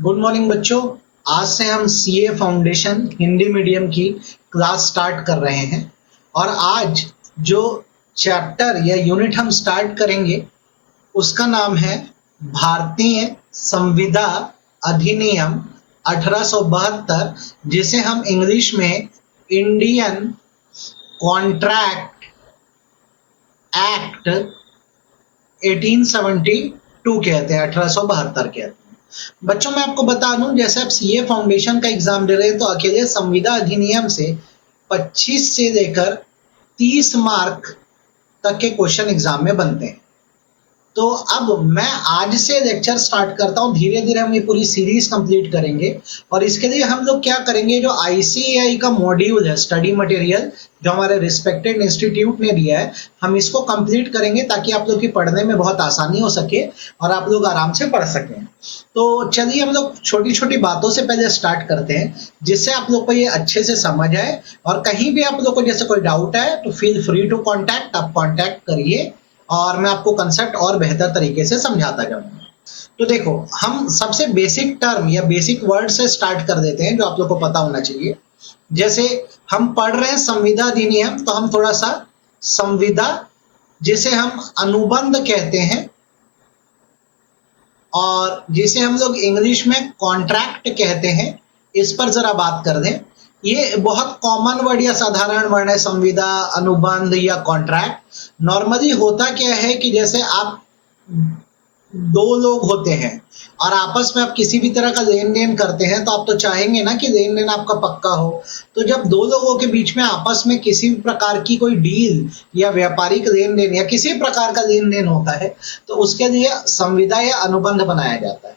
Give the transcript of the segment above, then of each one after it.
Good morning बच्चों। आज से हम सीए फाउंडेशन हिंदी मीडियम की क्लास स्टार्ट कर रहे हैं और आज जो चैप्टर या यूनिट हम स्टार्ट करेंगे उसका नाम है भारतीय संविदा अधिनियम 1872, जिसे हम इंग्लिश में इंडियन कॉन्ट्रैक्ट एक्ट 1872 कहते हैं, 1872 कहते हैं। बच्चों मैं आपको बता दूं, जैसे आप सीए फाउंडेशन का एग्जाम दे रहे हैं तो अकेले संविदा अधिनियम से 25 से लेकर 30 मार्क तक के क्वेश्चन एग्जाम में बनते हैं। तो अब मैं आज से लेक्चर स्टार्ट करता हूं, धीरे धीरे हम ये पूरी सीरीज कंप्लीट करेंगे और इसके लिए हम लोग क्या करेंगे, जो आईसीएआई का मॉड्यूल है स्टडी मटेरियल जो हमारे रिस्पेक्टेड इंस्टीट्यूट ने दिया है, हम इसको कंप्लीट करेंगे ताकि आप लोग की पढ़ने में बहुत आसानी हो सके और आप लोग आराम से पढ़ सकें। तो चलिए हम लोग छोटी छोटी बातों से पहले स्टार्ट करते हैं जिससे आप लोग को ये अच्छे से समझ आए, और कहीं भी आप लोग को जैसे कोई डाउट है तो फील फ्री टू कॉन्टैक्ट, आप कॉन्टैक्ट करिए और मैं आपको कंसेप्ट और बेहतर तरीके से समझाता जाऊंगा। तो देखो, हम सबसे बेसिक टर्म या बेसिक वर्ड से स्टार्ट कर देते हैं जो आप लोग को पता होना चाहिए। जैसे हम पढ़ रहे हैं संविदा अधिनियम, तो हम थोड़ा सा संविदा, जिसे हम अनुबंध कहते हैं और जिसे हम लोग इंग्लिश में कॉन्ट्रैक्ट कहते हैं, इस पर जरा बात कर दें। ये बहुत कॉमन वर्ड या साधारण वर्ड है, संविदा, अनुबंध या कॉन्ट्रैक्ट। नॉर्मली होता क्या है कि जैसे आप दो लोग होते हैं और आपस में आप किसी भी तरह का लेन देन करते हैं तो आप तो चाहेंगे ना कि लेन देन आपका पक्का हो। तो जब दो लोगों के बीच में आपस में किसी भी प्रकार की कोई डील या व्यापारिक लेन देन या किसी प्रकार का लेन देन होता है तो उसके लिए संविदा या अनुबंध बनाया जाता है।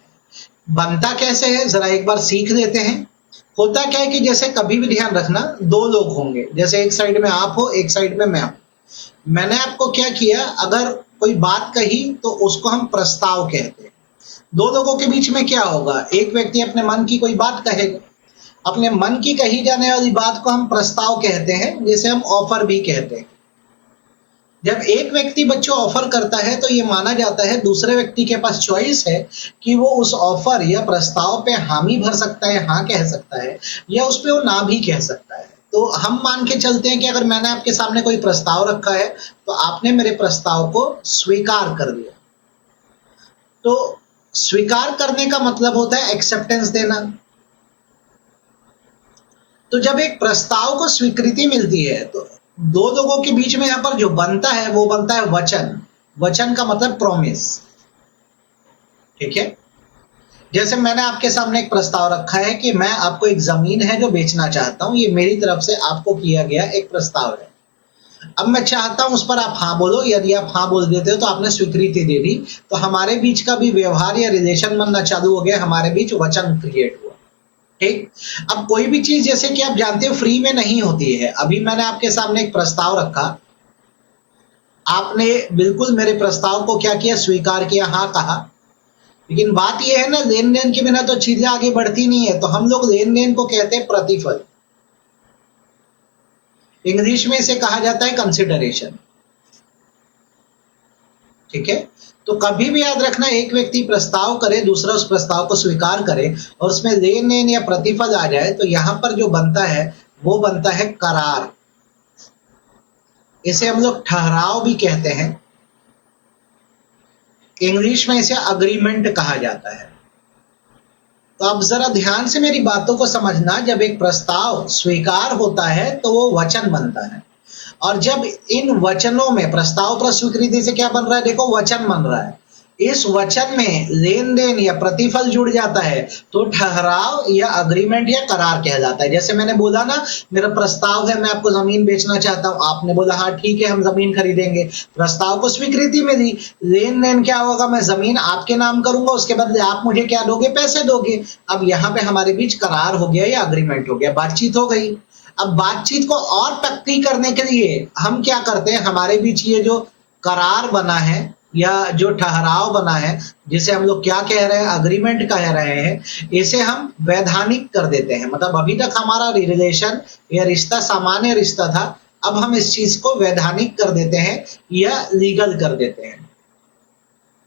बनता कैसे है जरा एक बार सीख लेते हैं। होता क्या है कि जैसे कभी भी ध्यान रखना, दो लोग होंगे, जैसे एक साइड में आप हो एक साइड में मैं हूं। मैंने आपको क्या किया, अगर कोई बात कही तो उसको हम प्रस्ताव कहते हैं। दो लोगों के बीच में क्या होगा, एक व्यक्ति अपने मन की कोई बात कहेगा, अपने मन की कही जाने वाली बात को हम प्रस्ताव कहते हैं, जिसे हम ऑफर भी कहते हैं। जब एक व्यक्ति बच्चों ऑफर करता है तो ये माना जाता है दूसरे व्यक्ति के पास चॉइस है कि वो उस ऑफर या प्रस्ताव पे हामी भर सकता है, हाँ कह सकता है, या उस पे वो ना भी कह सकता है। तो हम मान के चलते हैं कि अगर मैंने आपके सामने कोई प्रस्ताव रखा है तो आपने मेरे प्रस्ताव को स्वीकार कर दिया। तो स्वीकार करने का मतलब होता है एक्सेप्टेंस देना। तो जब एक प्रस्ताव को स्वीकृति मिलती है तो दो लोगों के बीच में यहां पर जो बनता है वो बनता है वचन। वचन का मतलब प्रॉमिस, ठीक है। जैसे मैंने आपके सामने एक प्रस्ताव रखा है कि मैं आपको एक जमीन है जो बेचना चाहता हूं, ये मेरी तरफ से आपको किया गया एक प्रस्ताव है। अब मैं चाहता हूं उस पर आप हाँ बोलो, यदि आप हाँ बोल देते हो तो आपने स्वीकृति दे दी, तो हमारे बीच का भी व्यवहार या रिलेशन बनना चालू हो गया, हमारे बीच वचन क्रिएट हुआ, ठीक। अब कोई भी चीज जैसे कि आप जानते हो फ्री में नहीं होती है। अभी मैंने आपके सामने एक प्रस्ताव रखा, आपने बिल्कुल मेरे प्रस्ताव को क्या किया, स्वीकार किया, हाँ कहा। लेकिन बात यह है ना, लेन देन के बिना तो चीजें आगे बढ़ती नहीं है, तो हम लोग लेन देन को कहते हैं प्रतिफल। इंग्लिश में इसे कहा जाता है कंसिडरेशन, ठीक है। तो कभी भी याद रखना, एक व्यक्ति प्रस्ताव करे, दूसरा उस प्रस्ताव को स्वीकार करे और उसमें लेन देन या प्रतिफल आ जाए तो यहां पर जो बनता है वो बनता है करार। इसे हम लोग ठहराव भी कहते हैं, इंग्लिश में इसे अग्रीमेंट कहा जाता है। तो अब जरा ध्यान से मेरी बातों को समझना, जब एक प्रस्ताव स्वीकार होता है तो वो वचन बनता है, और जब इन वचनों में प्रस्ताव पर स्वीकृति से क्या बन रहा है, देखो वचन बन रहा है, इस वचन में लेन देन या प्रतिफल जुड़ जाता है तो ठहराव या अग्रीमेंट या करार कहलाता है। जैसे मैंने बोला ना, मेरा प्रस्ताव है, मैं आपको जमीन बेचना चाहता हूं, आपने बोला हाँ ठीक है हम जमीन खरीदेंगे, प्रस्ताव को स्वीकृति मिली। लेन देन क्या होगा, मैं जमीन आपके नाम करूंगा, उसके बदले आप मुझे क्या दोगे, पैसे दोगे। अब यहाँ पे हमारे बीच करार हो गया या अग्रीमेंट हो गया, बातचीत हो गई। अब बातचीत को और पक्की करने के लिए हम क्या करते हैं, हमारे बीच ये जो करार बना है या जो ठहराव बना है, जिसे हम लोग क्या कह रहे हैं, अग्रीमेंट कह रहे हैं, इसे हम वैधानिक कर देते हैं। मतलब अभी तक हमारा रिलेशन या रिश्ता सामान्य रिश्ता था, अब हम इस चीज को वैधानिक कर देते हैं या लीगल कर देते हैं।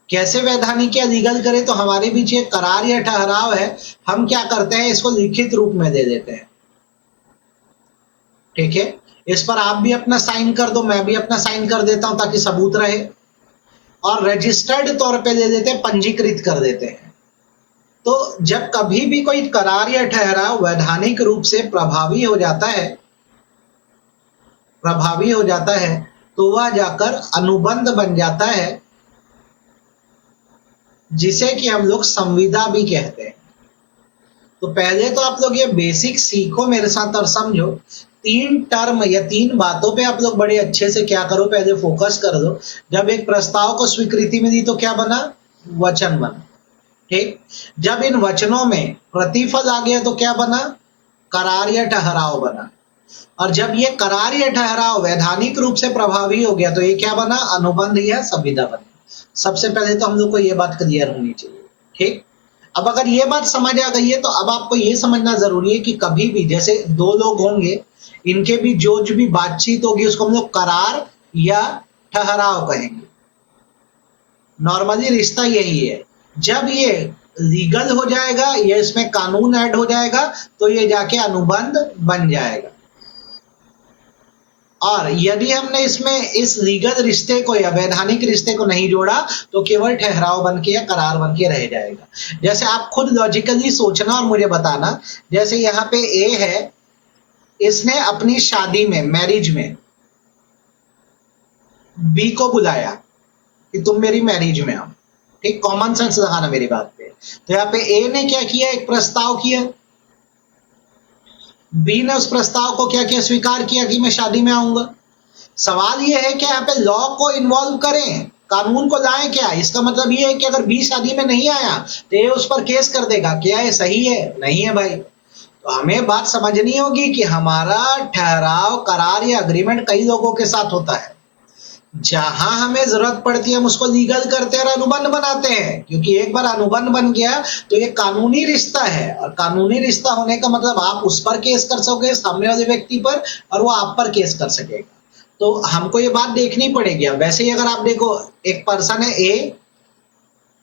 कैसे वैधानिक या लीगल करें, तो हमारे बीच ये करार या ठहराव है, हम क्या करते हैं इसको लिखित रूप में दे देते हैं। ठीक है, इस पर आप भी अपना साइन कर दो, मैं भी अपना साइन कर देता हूं ताकि सबूत रहे, और रजिस्टर्ड तौर पे दे देते हैं, पंजीकृत कर देते हैं। तो जब कभी भी कोई करार या ठहराव वैधानिक रूप से प्रभावी हो जाता है तो वह जाकर अनुबंध बन जाता है, जिसे कि हम लोग संविदा भी कहते हैं। तो पहले तो आप लोग ये बेसिक सीखो मेरे साथ और समझो। 3 टर्म या 3 बातों पे आप लोग बड़े अच्छे से क्या करो, पहले फोकस कर दो। जब एक प्रस्ताव को स्वीकृति मिली तो क्या बना? वचन बना। ठीक, जब इन वचनों में प्रतिफल आ गया तो क्या बना? करार या ठहराव बना। और जब ये करार या ठहराव वैधानिक रूप से प्रभावी हो गया तो ये क्या बना? अनुबंध या संविदा बना। सबसे पहले तो हम लोग को ये बात क्लियर होनी चाहिए। ठीक, अब अगर ये बात समझ आ गई है तो अब आपको ये समझना जरूरी है कि कभी भी जैसे 2 लोग होंगे, इनके भी जो भी बातचीत होगी उसको हम लोग करार या ठहराव कहेंगे। नॉर्मली रिश्ता यही है। जब ये लीगल हो जाएगा या इसमें कानून ऐड हो जाएगा तो ये जाके अनुबंध बन जाएगा। और यदि हमने इसमें इस लीगल रिश्ते को या वैधानिक रिश्ते को नहीं जोड़ा तो केवल ठहराव बन के या करार बन के रह जाएगा। जैसे आप खुद लॉजिकली सोचना और मुझे बताना। जैसे यहाँ पे ए है, इसने अपनी शादी में, मैरिज में बी को बुलाया कि तुम मेरी मैरिज में आओ। ठीक, कॉमन सेंस लगाना मेरी बात पे। तो यहाँ पे ए ने क्या किया? एक प्रस्ताव किया। बी ने उस प्रस्ताव को क्या किया? स्वीकार किया कि मैं शादी में आऊंगा। सवाल यह है कि यहाँ पे लॉ को इन्वॉल्व करें, कानून को लाएं क्या? इसका मतलब ये है कि अगर बी शादी में नहीं आया तो ये उस पर केस कर देगा। क्या ये सही है? नहीं है भाई। तो हमें बात समझनी होगी कि हमारा ठहराव, करार या अग्रीमेंट कई लोगों के साथ होता है। जहां हमें जरूरत पड़ती है हम उसको लीगल करते हैं और अनुबंध बनाते हैं, क्योंकि एक बार अनुबंध बन गया तो ये कानूनी रिश्ता है, और कानूनी रिश्ता होने का मतलब आप उस पर केस कर सकोगे, सामने वाले व्यक्ति पर, और वो आप पर केस कर सकेगा। तो हमको ये बात देखनी पड़ेगी। वैसे ही अगर आप देखो, एक पर्सन है ए,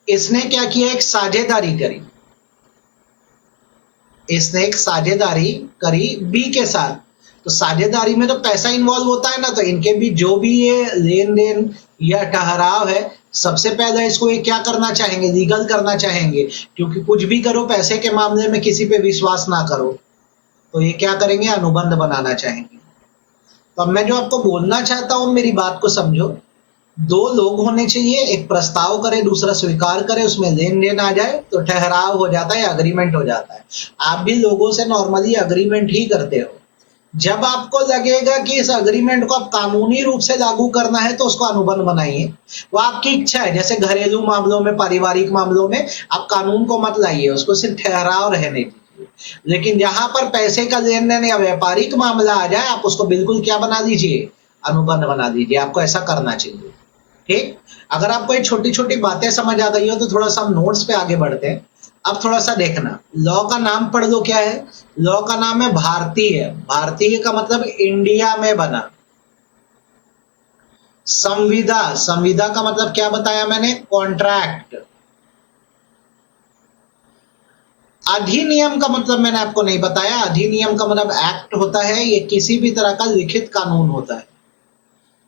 इसने क्या किया? एक साझेदारी करी। इसने एक साझेदारी करी बी के साथ। तो साझेदारी में तो पैसा इन्वॉल्व होता है ना, तो इनके भी जो भी ये लेन देन या ठहराव है, सबसे पहले इसको ये क्या करना चाहेंगे? लीगल करना चाहेंगे, क्योंकि कुछ भी करो पैसे के मामले में किसी पे विश्वास ना करो। तो ये क्या करेंगे? अनुबंध बनाना चाहेंगे। तो अब मैं जो आपको बोलना चाहता हूं, मेरी बात को समझो। 2 लोग होने चाहिए, एक प्रस्ताव करे, दूसरा स्वीकार करे, उसमें लेन देन आ जाए तो ठहराव हो जाता है, अग्रीमेंट हो जाता है। आप भी लोगों से नॉर्मली अग्रीमेंट ही करते हो। जब आपको लगेगा कि इस अग्रीमेंट को आप कानूनी रूप से लागू करना है तो उसको अनुबंध बनाइए। वो आपकी इच्छा है। जैसे घरेलू मामलों में, पारिवारिक मामलों में आप कानून को मत लाइए, उसको सिर्फ ठहराव रहने दीजिए। लेकिन जहां पर पैसे का लेन देन या व्यापारिक मामला आ जाए, आप उसको बिल्कुल क्या बना दीजिए? अनुबंध बना दीजिए। आपको ऐसा करना चाहिए। ठीक, अगर आपको ये छोटी छोटी बातें समझ आ गई हो तो थोड़ा सा हम नोट्स पे आगे बढ़ते हैं। अब थोड़ा सा देखना, लॉ का नाम पढ़ लो। क्या है? लॉ का नाम है भारतीय। भारतीय का मतलब इंडिया में बना। संविदा, संविदा का मतलब क्या बताया मैंने? कॉन्ट्रैक्ट। अधिनियम का मतलब मैंने आपको नहीं बताया। अधिनियम का मतलब एक्ट होता है, ये किसी भी तरह का लिखित कानून होता है।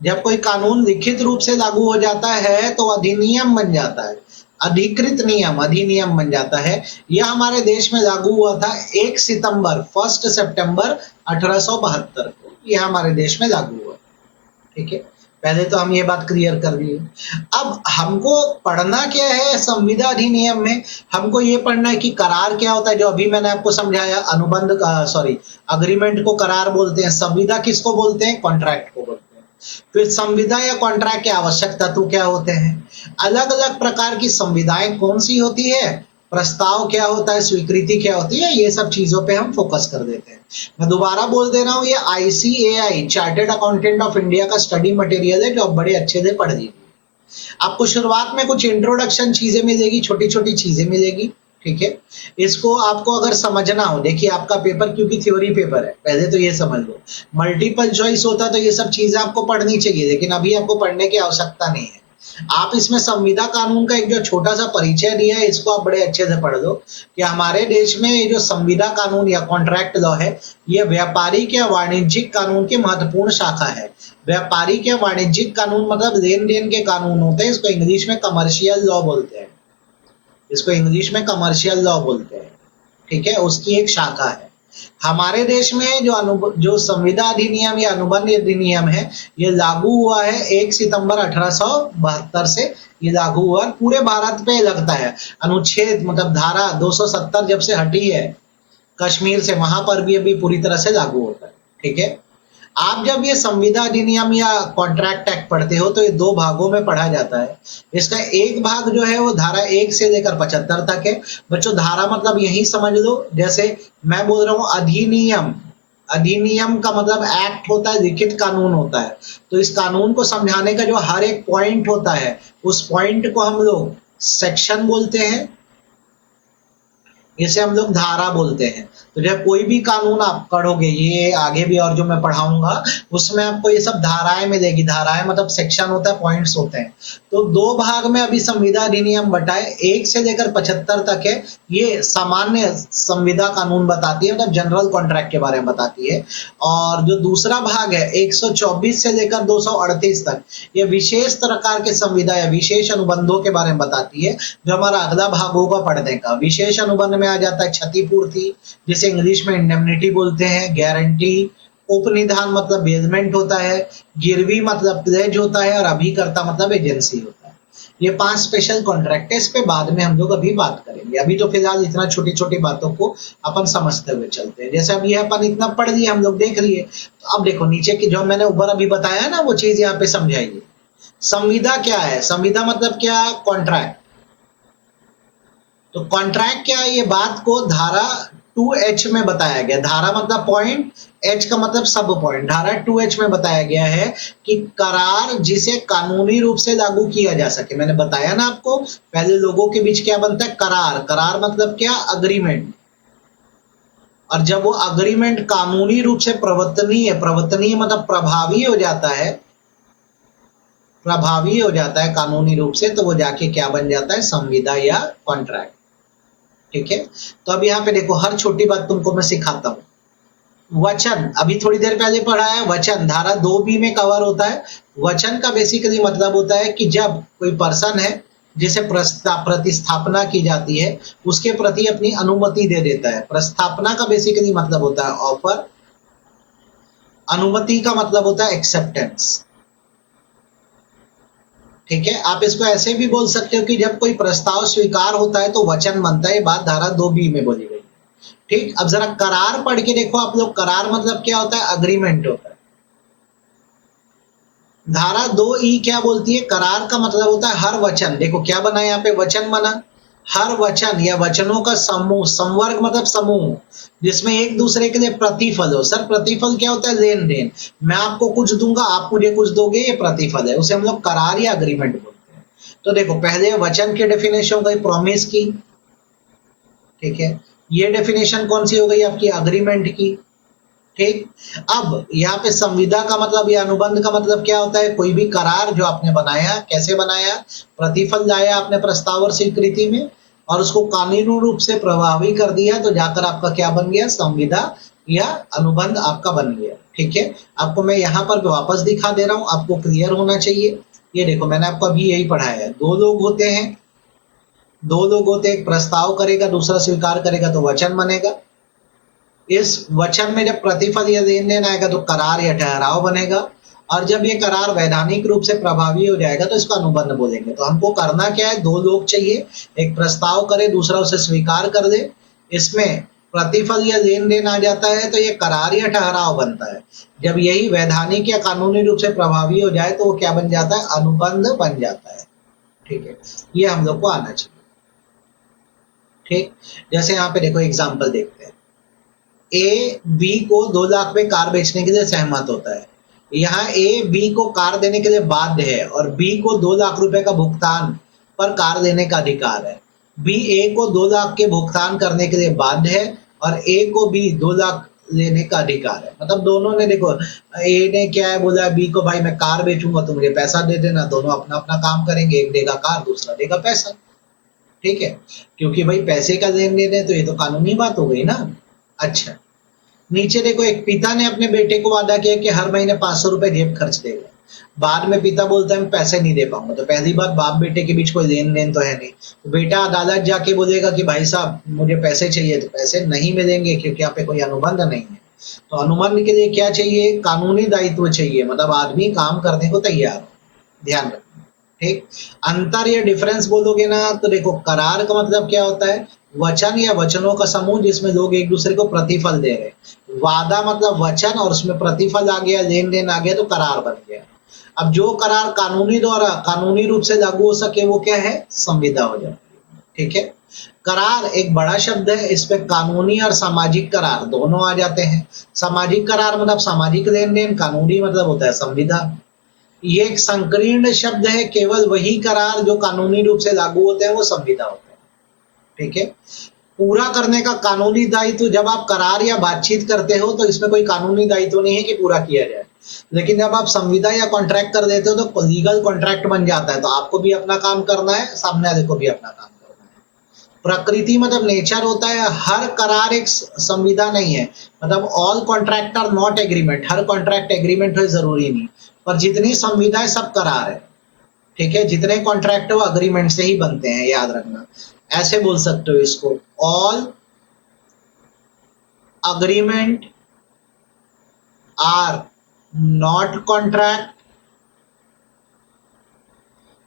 जब कोई कानून लिखित रूप से लागू हो जाता है तो अधिनियम बन जाता है। अधिकृत नियम अधिनियम बन जाता है। यह हमारे देश में लागू हुआ था 1 सितंबर 1 सितंबर 1872 को। यह हमारे देश में लागू हुआ। ठीक है, पहले तो हम ये बात क्लियर कर दिए। अब हमको पढ़ना क्या है संविदा अधिनियम में? हमको ये पढ़ना है कि करार क्या होता है, जो अभी मैंने आपको समझाया। अनुबंध का, सॉरी, अग्रीमेंट को करार बोलते हैं। संविदा किसको बोलते हैं? कॉन्ट्रैक्ट को बोलते हैं। फिर संविदा या कॉन्ट्रैक्ट के आवश्यक तत्व क्या होते हैं? अलग अलग प्रकार की संविदाएं कौन सी होती है? प्रस्ताव क्या होता है? स्वीकृति क्या होती है? ये सब चीजों पे हम फोकस कर देते हैं। मैं दोबारा बोल दे रहा हूं, ये ICAI chartered accountant of India का स्टडी मटेरियल है, जो आप बड़े अच्छे से पढ़ लीजिए। आपको शुरुआत में कुछ इंट्रोडक्शन चीजें मिलेगी, छोटी छोटी चीजें मिलेगी। ठीक है, इसको आपको अगर समझना हो, देखिए आपका पेपर क्योंकि थ्योरी पेपर है, पहले तो ये समझ लो। मल्टीपल चॉइस होता तो ये सब चीजें आपको पढ़नी चाहिए, लेकिन अभी आपको पढ़ने की आवश्यकता नहीं है। आप इसमें संविदा कानून का एक जो छोटा सा परिचय दिया है, इसको आप बड़े अच्छे से पढ़ लो कि हमारे देश में ये जो संविदा कानून या कॉन्ट्रैक्ट लॉ है, ये व्यापारिक या वाणिज्यिक कानून की महत्वपूर्ण शाखा है। व्यापारिक या वाणिज्यिक कानून मतलब लेन देन के कानून होते हैं, इसको इंग्लिश में कमर्शियल लॉ बोलते हैं, इसको इंग्लिश में कमर्शियल लॉ बोलते हैं। ठीक है, उसकी एक शाखा है। हमारे देश में जो संविदा अधिनियम या अनुबंध अधिनियम है, ये लागू हुआ है 1 सितंबर 1872 से। ये लागू हुआ पूरे भारत पे लगता है। अनुच्छेद मतलब धारा 270 जब से हटी है कश्मीर से, वहां पर भी अभी पूरी तरह से लागू होता है। ठीक है, आप जब ये संविदा अधिनियम या कॉन्ट्रैक्ट एक्ट पढ़ते हो तो ये दो भागों में पढ़ा जाता है। इसका एक भाग जो है वो धारा 1 से लेकर 75 तक है। बच्चों धारा मतलब यही समझ लो, जैसे मैं बोल रहा हूँ अधिनियम, अधिनियम का मतलब एक्ट होता है, लिखित कानून होता है। तो इस कानून को समझाने का जो हर एक पॉइंट होता है, उस पॉइंट को हम लोग सेक्शन बोलते हैं, इसे हम लोग धारा बोलते हैं। तो जब कोई भी कानून आप पढ़ोगे, ये आगे भी और जो मैं पढ़ाऊंगा उसमें आपको ये सब धाराएं मिलेगी। धाराएं मतलब सेक्शन होता है, पॉइंट्स होते हैं। तो दो भाग में अभी संविदा अधिनियम बटा है, 1 से लेकर 75 तक है। ये सामान्य संविदा कानून बताती है, मतलब जनरल कॉन्ट्रैक्ट के बारे में बताती है। और जो दूसरा भाग है 124 से लेकर 238 तक, ये विशेष प्रकार के संविदा या विशेष अनुबंधों के बारे में बताती है, जो हमारा अगला भाग होगा पढ़ने का। विशेष अनुबंध में आ जाता है क्षतिपूर्ति, जिसे इंग्लिश में इंडेमनिटी बोलते हैं, गारंटी, उपनिधान मतलब बेसमेंट होता है, गिरवी मतलब प्लेज होता है, और अभिकर्ता मतलब एजेंसी होता है। ये 5 स्पेशल कॉन्ट्रैक्ट है, इस पे बाद में हम लोग अभी बात करेंगे। अभी तो फिलहाल इतना छोटी छोटी बातों को अपन समझते हुए चलते हैं। जैसे अब ये अपन इतना पढ़ लिए, हम लोग देख लिए, तो अब देखो नीचे की जो मैंने ऊपर अभी बताया ना, वो चीज यहाँ पे समझाइए। संविदा क्या है? संविदा मतलब क्या? कॉन्ट्रैक्ट। तो कॉन्ट्रैक्ट क्या है, ये बात को धारा 2H में बताया गया। धारा मतलब पॉइंट, H का मतलब सब पॉइंट। धारा 2H में बताया गया है कि करार जिसे कानूनी रूप से लागू किया जा सके। मैंने बताया ना आपको पहले, लोगों के बीच क्या बनता है? करार। करार मतलब क्या? अग्रीमेंट। और जब वो अग्रीमेंट कानूनी रूप से प्रवर्तनीय, प्रवर्तनीय मतलब प्रभावी हो जाता है, प्रभावी हो जाता है कानूनी रूप से, तो वो जाके क्या बन जाता है? संविदा या कॉन्ट्रैक्ट। ठीक है, तो अब यहाँ पे देखो, हर छोटी बात तुमको मैं सिखाता हूं। वचन अभी थोड़ी देर पहले पढ़ा है, वचन धारा 2B में कवर होता है। वचन का बेसिकली मतलब होता है कि जब कोई पर्सन है जिसे प्रतिस्थापना की जाती है, उसके प्रति अपनी अनुमति दे देता है। प्रस्थापना का बेसिकली मतलब होता है ऑफर, अनुमति का मतलब होता है एक्सेप्टेंस। ठीक है, आप इसको ऐसे भी बोल सकते हो कि जब कोई प्रस्ताव स्वीकार होता है तो वचन बनता है। बात धारा 2B में बोली गई। ठीक, अब जरा करार पढ़ के देखो आप लोग। करार मतलब क्या होता है? अग्रीमेंट होता है। धारा 2E क्या बोलती है? करार का मतलब होता है हर वचन। देखो क्या बना यहाँ पे? वचन बना। हर वचन या वचनों का समूह, संवर्ग मतलब समूह, जिसमें एक दूसरे के लिए प्रतिफल हो। सर प्रतिफल क्या होता है? लेन देन। मैं आपको कुछ दूंगा, आप मुझे कुछ दोगे, ये प्रतिफल है। उसे हम लोग करार या अग्रीमेंट बोलते हैं। तो देखो पहले वचन की डेफिनेशन हो गई प्रॉमिस की। ठीक है, ये डेफिनेशन कौन सी हो गई आपकी? अग्रीमेंट की। ठीक, अब यहाँ पे संविदा का मतलब या अनुबंध का मतलब क्या होता है? कोई भी करार जो आपने बनाया, कैसे बनाया? प्रतिफल लाया आपने प्रस्ताव और स्वीकृति में, और उसको कानूनी रूप से प्रभावी कर दिया, तो जाकर आपका क्या बन गया? संविदा या अनुबंध आपका बन गया। ठीक है, आपको मैं यहाँ पर वापस दिखा दे रहा हूँ, आपको क्लियर होना चाहिए। ये देखो मैंने आपको अभी यही पढ़ाया है। दो लोग होते हैं, दो लोग होते हैं, एक प्रस्ताव करेगा, दूसरा स्वीकार करेगा, तो वचन बनेगा। इस वचन में जब प्रतिफल या लेन देन आएगा तो करार या ठहराव बनेगा। और जब ये करार वैधानिक रूप से प्रभावी हो जाएगा तो इसको अनुबंध बोलेंगे। तो हमको करना क्या है? दो लोग चाहिए, एक प्रस्ताव करे, दूसरा उसे स्वीकार कर दे। इसमें प्रतिफल या लेन देन आ जाता है तो ये करार या ठहराव बनता है। जब यही वैधानिक या कानूनी रूप से प्रभावी हो जाए तो वो क्या बन जाता है? अनुबंध बन जाता है। ठीक है, ये हम लोग को आना चाहिए। ठीक, जैसे यहाँ पे देखो एग्जाम्पल देखते हैं। ए बी को 2 लाख में कार बेचने के लिए सहमत होता है। यहाँ ए बी को कार देने के लिए बाध्य है और बी को 2 लाख रुपए का भुगतान पर कार देने का अधिकार है। बी ए को 2 लाख के भुगतान करने के लिए बाध्य है और ए को भी 2 लाख लेने का अधिकार है। मतलब दोनों ने, देखो ए ने क्या है बोला बी को, भाई मैं कार बेचूंगा तो मुझे पैसा दे देना, दोनों अपना अपना काम करेंगे, एक देगा कार दूसरा देगा पैसा, ठीक है, क्योंकि भाई पैसे का लेन देन है तो ये तो कानूनी बात हो गई ना। अच्छा, नीचे देखो, एक पिता ने अपने बेटे को वादा किया कि हर महीने 500 रुपए जेब खर्च देगा। बाद में पिता बोलता है मैं पैसे नहीं दे पाऊंगा, तो पहली बात, बाप बेटे के बीच कोई लेन देन तो है नहीं, तो बेटा अदालत जाके बोलेगा कि भाई साहब मुझे पैसे चाहिए, तो पैसे नहीं मिलेंगे क्योंकि यहाँ पे कोई अनुबंध नहीं है। तो अनुबंध के लिए क्या चाहिए? कानूनी दायित्व चाहिए, मतलब आदमी काम करने को तैयार हो। ध्यान रखना, ठीक। अंतर या डिफरेंस बोलोगे ना, तो देखो करार का मतलब क्या होता है? वचन या वचनों का समूह जिसमें लोग एक दूसरे को प्रतिफल दे रहे हैं। वादा मतलब वचन और उसमें प्रतिफल आ गया, लेन देन आ गया, तो करार बन गया। अब जो करार कानूनी रूप से लागू हो सके वो क्या है? संविदा हो जाती है, ठीक है। करार एक बड़ा शब्द है, इसमें कानूनी और सामाजिक करार दोनों आ जाते हैं। सामाजिक करार मतलब सामाजिक लेन देन, कानूनी मतलब होता है संविदा। ये एक संकीर्ण शब्द है, केवल वही करार जो कानूनी रूप से लागू होते हैं वो संविदा होते हैं, ठीक है। पूरा करने का कानूनी दायित्व, जब आप करार या बातचीत करते हो तो इसमें कोई कानूनी दायित्व नहीं है कि पूरा किया जाए, लेकिन जब आप संविदा या कॉन्ट्रैक्ट कर देते हो तो लीगल कॉन्ट्रैक्ट बन जाता है, तो आपको भी अपना काम करना है, सामने वाले को भी अपना काम करना है। प्रकृति मतलब नेचर होता है, हर करार एक संविदा नहीं है, मतलब all contract are not agreement, हर कॉन्ट्रैक्ट एग्रीमेंट हो जरूरी नहीं, पर जितनी संविदा है सब करार है, ठीक है। जितने कॉन्ट्रैक्ट वो अग्रीमेंट से ही बनते हैं, याद रखना। ऐसे बोल सकते हो इसको, all agreement are not contract.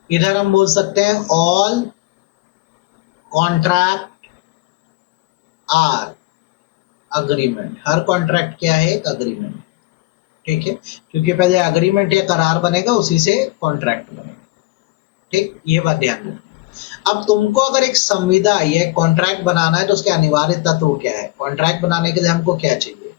इधर हम बोल सकते हैं ऑल कॉन्ट्रैक्ट आर अग्रीमेंट। हर कॉन्ट्रैक्ट क्या है? एक अग्रीमेंट, ठीक है, क्योंकि पहले अग्रीमेंट या करार बनेगा उसी से कॉन्ट्रैक्ट बनेगा, ठीक। ये बात ध्यान रखना। अब तुमको अगर एक संविदा या एक कॉन्ट्रैक्ट बनाना है तो उसके अनिवार्य तत्व क्या है? कॉन्ट्रैक्ट बनाने के लिए हमको क्या चाहिए?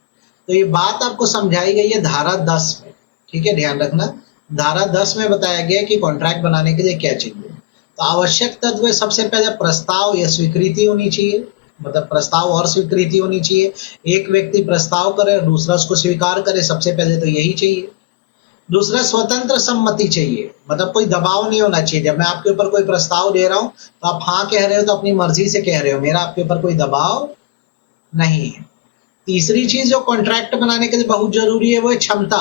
तो ये बात आपको समझाई गई है धारा 10 में, ठीक है, ध्यान रखना। धारा 10 में बताया गया कि कॉन्ट्रैक्ट बनाने के लिए क्या चाहिए। तो आवश्यक तत्व सबसे पहले प्रस्ताव या स्वीकृति होनी चाहिए, मतलब प्रस्ताव और स्वीकृति होनी चाहिए। एक व्यक्ति प्रस्ताव करे और दूसरा उसको स्वीकार करे, सबसे पहले तो यही चाहिए। दूसरा, स्वतंत्र सम्मति चाहिए, मतलब कोई दबाव नहीं होना चाहिए। जब मैं आपके ऊपर कोई प्रस्ताव दे रहा हूं तो आप हाँ कह रहे हो तो अपनी मर्जी से कह रहे हो, मेरा आपके ऊपर कोई दबाव नहीं है। तीसरी चीज जो कॉन्ट्रैक्ट बनाने के लिए बहुत जरूरी है वो है क्षमता।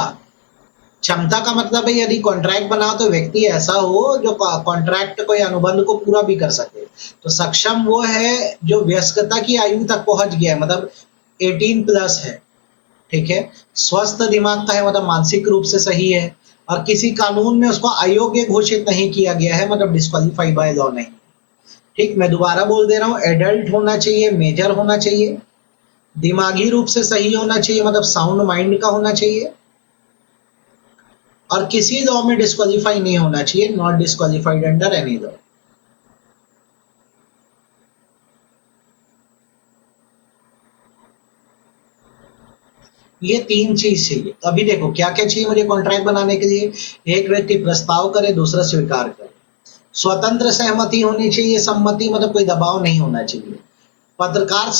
क्षमता का मतलब है यदि कॉन्ट्रैक्ट बनाओ तो व्यक्ति ऐसा हो जो कॉन्ट्रैक्ट को या अनुबंध को पूरा भी कर सके। तो सक्षम वो है जो वयस्कता की आयु तक पहुंच गया है, मतलब 18+ है, ठीक है। स्वस्थ दिमाग का है, मतलब मानसिक रूप से सही है, और किसी कानून में उसको अयोग्य घोषित नहीं किया गया है, मतलब डिस्क्वालीफाई बाय लॉ नहीं, ठीक। मैं दोबारा बोल दे रहा हूँ, एडल्ट होना चाहिए, मेजर होना चाहिए, दिमागी रूप से सही होना चाहिए, मतलब साउंड माइंड का होना चाहिए, और किसी लॉ में डिस्क्वालीफाई नहीं होना चाहिए, not disqualified under any law. ये 3 चीज चाहिए। तो अभी देखो क्या क्या चाहिए मुझे कॉन्ट्रैक्ट बनाने के लिए? एक व्यक्ति प्रस्ताव करे, दूसरा स्वीकार करे, स्वतंत्र सहमति होनी चाहिए, सम्मति मतलब कोई दबाव नहीं होना चाहिए, पत्रकार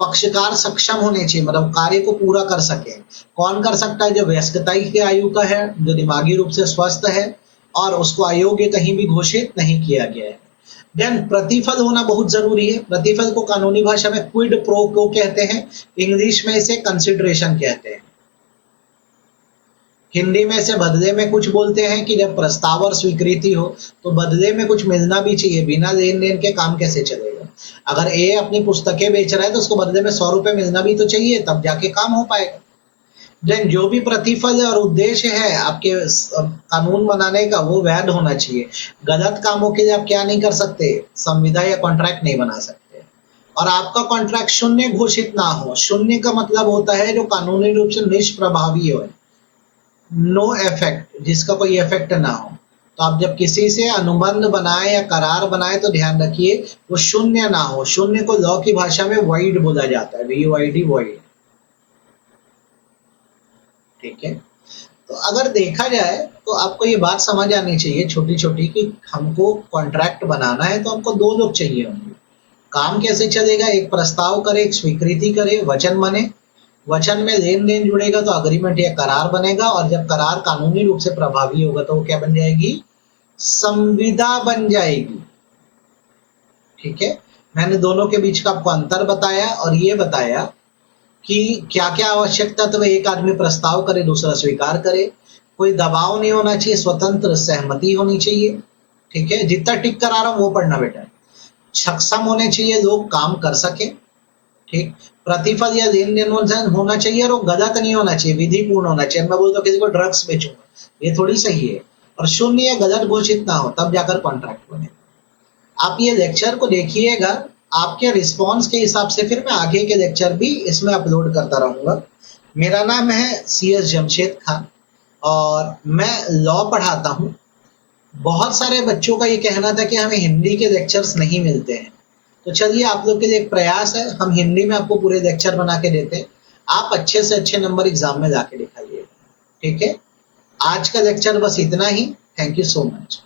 पक्षकार सक्षम होने चाहिए, मतलब कार्य को पूरा कर सके। कौन कर सकता है? जो वयस्कता की आयु का है, जो दिमागी रूप से स्वस्थ है और उसको अयोग्य कहीं भी घोषित नहीं किया गया है। देन प्रतिफल होना बहुत जरूरी है। प्रतिफल को कानूनी भाषा में क्विड प्रो को कहते हैं, इंग्लिश में इसे कंसिडरेशन कहते हैं, हिंदी में इसे बदले में कुछ बोलते हैं कि जब प्रस्ताव और स्वीकृति हो तो बदले में कुछ मिलना भी चाहिए, बिना लेन देन के काम कैसे चलेगा? अगर ए अपनी पुस्तकें बेच रहा है तो उसको बदले में 100 रुपए मिलना भी तो चाहिए, तब जाके काम हो पाएगा। देन जो भी प्रतिफल और उद्देश्य है आपके कानून बनाने का वो वैध होना चाहिए। गलत कामों के लिए आप क्या नहीं कर सकते? संविदा या कॉन्ट्रैक्ट नहीं बना सकते। और आपका कॉन्ट्रैक्ट शून्य घोषित ना हो। शून्य का मतलब होता है जो कानूनी रूप से निष्प्रभावी हो, नो इफेक्ट, जिसका कोई इफेक्ट ना हो। तो आप जब किसी से अनुबंध बनाए या करार बनाए तो ध्यान रखिए वो शून्य ना हो। शून्य को लॉ की भाषा में वॉइड बोला जाता है, VOID, वॉइड, ठीक है। तो अगर देखा जाए तो आपको ये बात समझ आनी चाहिए छोटी छोटी कि हमको कॉन्ट्रैक्ट बनाना है तो हमको 2 लोग चाहिए होंगे। काम कैसे चलेगा? एक प्रस्ताव करे, एक स्वीकृति करे, वचन बने, वचन में लेन देन जुड़ेगा तो अग्रीमेंट या करार बनेगा, और जब करार कानूनी रूप से प्रभावी होगा तो वो क्या बन जाएगी? संविदा बन जाएगी। ठीक है, मैंने दोनों के बीच का आपको अंतर बताया और ये बताया कि क्या क्या आवश्यकता तो एक आदमी प्रस्ताव करे, दूसरा स्वीकार करे, कोई दबाव नहीं होना चाहिए, स्वतंत्र सहमति होनी चाहिए। ठीक है, जितना टिक करा रहा हूं वो पढ़ना बेटा। सक्षम होने चाहिए, लोग काम कर सके। ठीक, प्रतिफल या लेन देन होना चाहिए और वो गलत नहीं होना चाहिए, विधिपूर्ण होना चाहिए। मैं बोलता हूँ किसी को ड्रग्स बेचूंगा, ये थोड़ी सही है। और शून्य या गलत घोषित ना हो, तब जाकर कॉन्ट्रैक्ट बने। आप ये लेक्चर को देखिएगा, आपके रिस्पॉन्स के हिसाब से फिर मैं आगे के लेक्चर भी इसमें अपलोड करता रहूंगा। मेरा नाम है CS जमशेद खान और मैं लॉ पढ़ाता हूँ। बहुत सारे बच्चों का ये कहना था कि हमें हिंदी के लेक्चर्स नहीं मिलते हैं, तो चलिए आप लोग के लिए एक प्रयास है, हम हिंदी में आपको पूरे लेक्चर बना के देते हैं, आप अच्छे से अच्छे नंबर एग्जाम में लाके दिखाइए। ठीक है, आज का लेक्चर बस इतना ही। Thank you so much.